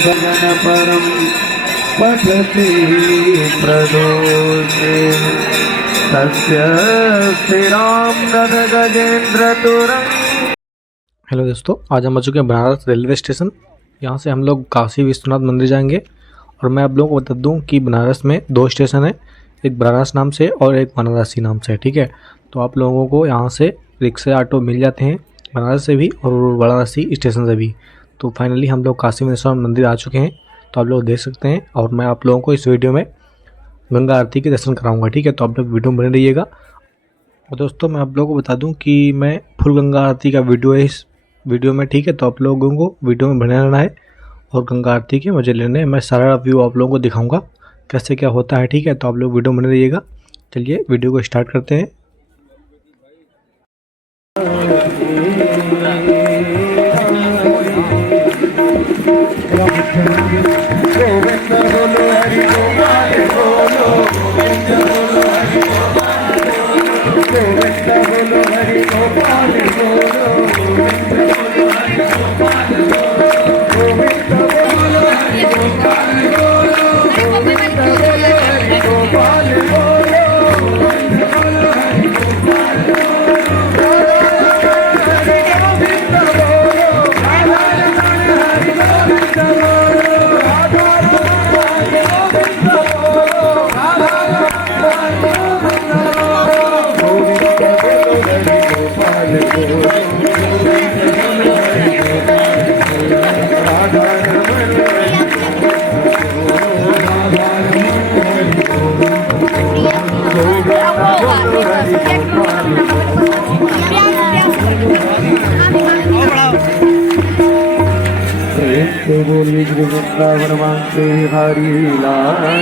भजन परम पठति प्रदोषे तस्य श्री राम रथ गजेंद्र तुरंग। हेलो दोस्तों, आज हम आ चुके हैं बनारस रेलवे स्टेशन। यहाँ से हम लोग काशी विश्वनाथ मंदिर जाएंगे। और मैं आप लोगों को बता दूं कि बनारस में दो स्टेशन है, एक बनारस नाम से और एक बनारसी नाम से। ठीक है, तो आप लोगों को यहाँ से रिक्शा ऑटो मिल जाते हैं, बनारस से भी और वाराणसी स्टेशन से भी। तो फाइनली हम लोग काशी विश्वनाथ मंदिर आ चुके हैं, तो आप लोग देख सकते हैं। और मैं आप लोगों को इस वीडियो में गंगा आरती के दर्शन कराऊंगा। ठीक है, तो आप लोग वीडियो में बने रहिएगा। और दोस्तों, मैं आप लोगों को बता दूं कि मैं फुल गंगा आरती का वीडियो है इस वीडियो में। ठीक है, तो आप लोगों को वीडियो में बने रहना है और गंगा आरती के मजे लेने हैं। मैं सारा व्यू आप लोगों को दिखाऊंगा कैसे क्या होता है। ठीक है, तो आप लोग वीडियो में बने रहिएगा। चलिए वीडियो को स्टार्ट करते हैं। बोलिए वृंदावन मांगते हरि लाल।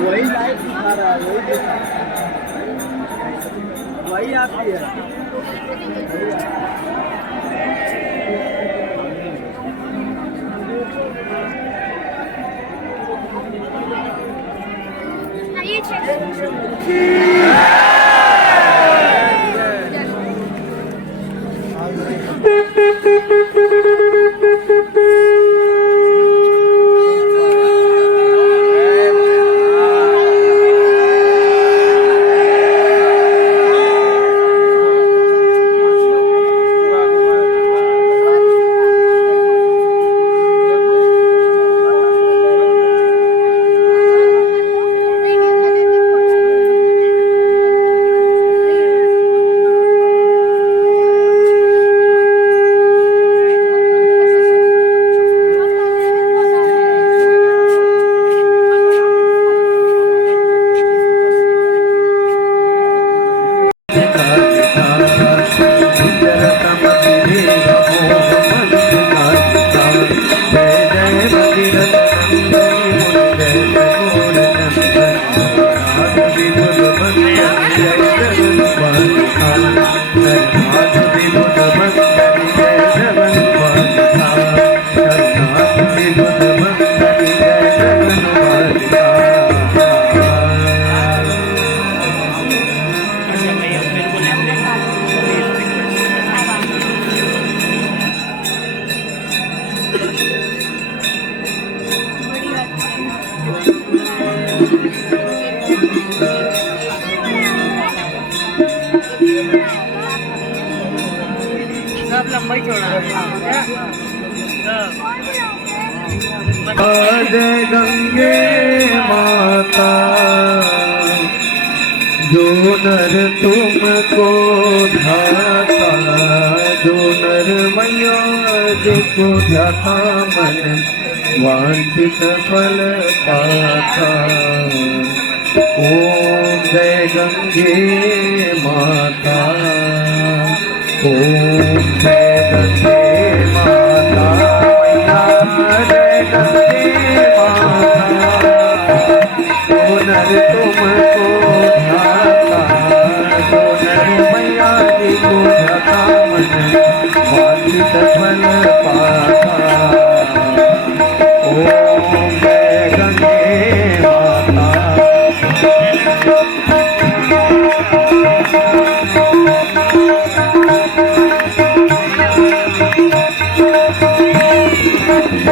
वही लाइव दिखा रहा है, वही आती है। सब लंबाई चौड़ा जय गंगे माता जो नर तुमको ध्याता, जो नर मैया जिसको ध्याता मन वांछित फल पाता। ओम जय गंगे माता, ओम जय गंगे माता, मैया जय गंगे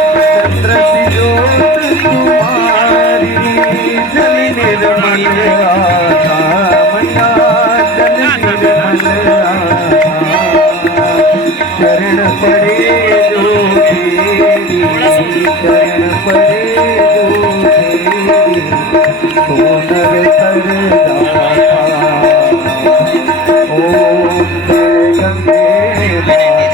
चंद्र सी ज्योत तुम्हारी जल निर्मल आशा मैया जल निर्मल आशा चरण पड़े जो तेरी चरण पड़े जो तेरी सोनर कर दाता ओम जय गंगे माता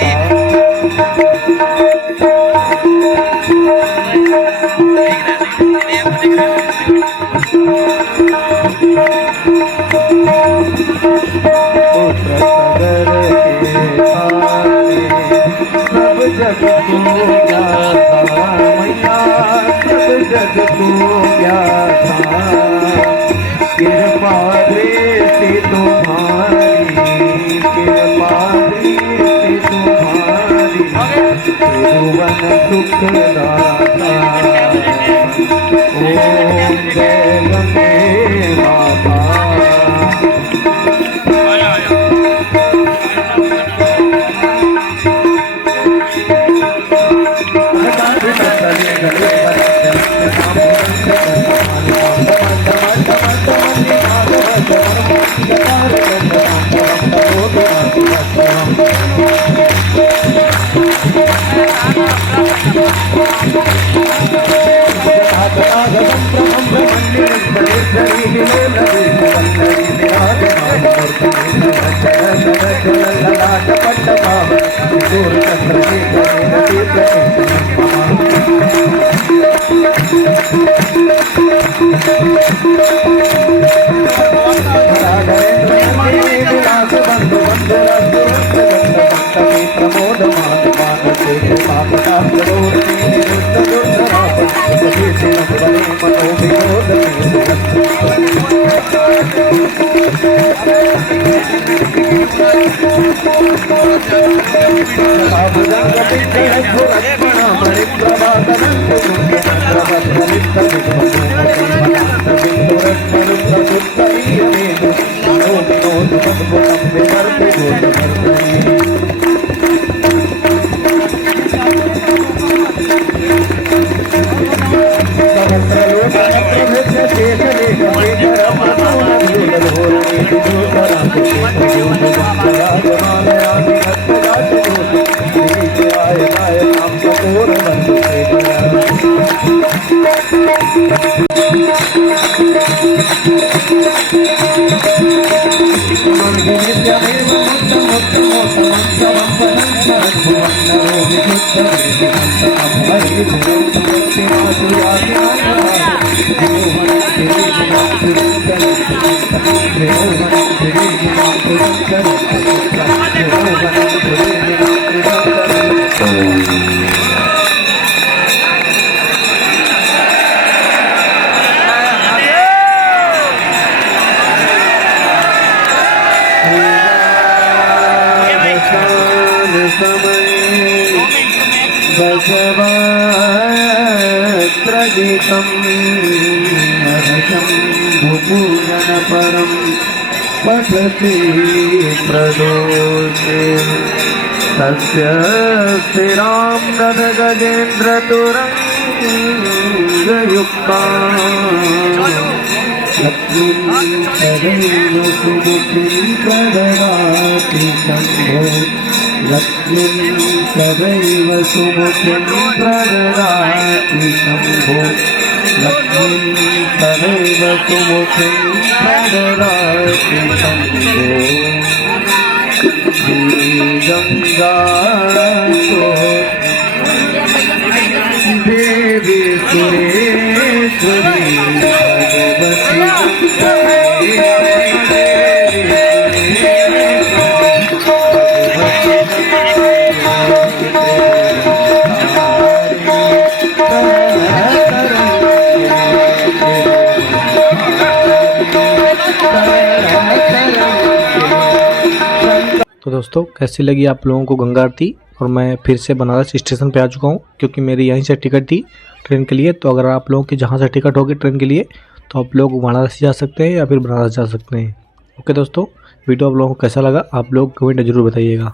सागर के पानी सब जग को ज्ञाता मैया सब जग को ज्ञाता कृपा दृष्टि तुम्हारी कृपा दृष्टि तुम्हारी त्रिभुवन सुख दाता ओम जय गंगे माता बसवत्रगीतं भूपूजन परं पठति प्रदोषे तस्य स्थिरां गजेन्द्रतुरङ्गयुक्ता लक्ष्मीं सदैव सुमुखीं प्रददाति शम्भो लक्ष्मीं सदैव सुमुखीं प्रददाति शम्भो लक्ष्मीं सदैव सुमुखीं प्रददाति शम्भो श्रीगङ्गा देवी सुरेश्वरी तो दोस्तों कैसी लगी आप लोगों को गंगा आरती। और मैं फिर से बनारस स्टेशन पे आ चुका हूँ क्योंकि मेरी यहीं से टिकट थी ट्रेन के लिए। तो अगर आप लोगों की जहाँ से टिकट होगी ट्रेन के लिए तो आप लोग वाराणसी जा सकते हैं या फिर बनारस जा सकते हैं। ओके दोस्तों, वीडियो आप लोगों को कैसा लगा आप लोग कमेंट जरूर बताइएगा।